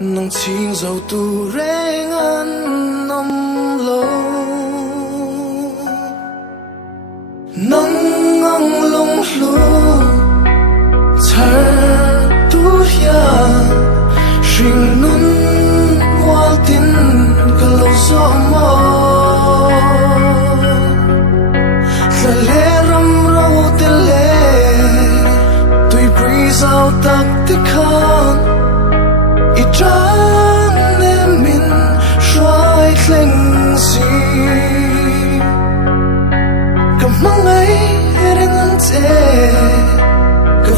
nong ching dầu tu reng an nom lo nong ngang lung lu char tu ya sing nun wal tin kalau zo mo le ram ro te le tui breeze out tak te khan i trang ne min shwai thleng si come on ai reng an che ka